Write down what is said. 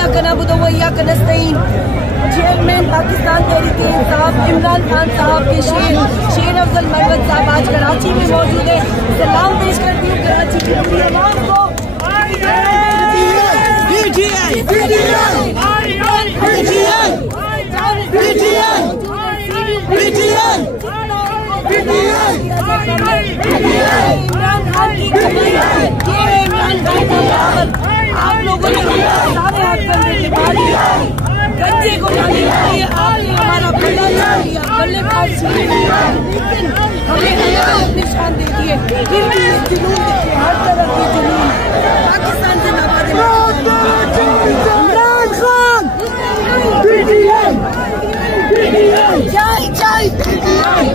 इय्याका नअबुदु व इय्याका नस्तईन। चेयरमैन पाकिस्तान तहरीक-ए-इंसाफ इमरान खान साहब के शेर अफजल मरवत साहब आज कराची में मौजूद है। सलाम पेश करती हूँ कराची की पूरी आवाम को। इमरान खान की आप लोगों ने सारे हाथ कंधे निभा लिया, गंजे को डालने के लिए आपने हमारा बल्ला छीन लिया, बल्लेबाज छीन लिया, लेकिन हमें अलग निशान दे दिए। फिर भी ये जुनून दिखे, हर तरफ के जुनून पाकिस्तान से नापाते। इमरान खान जय जय पीटीआई।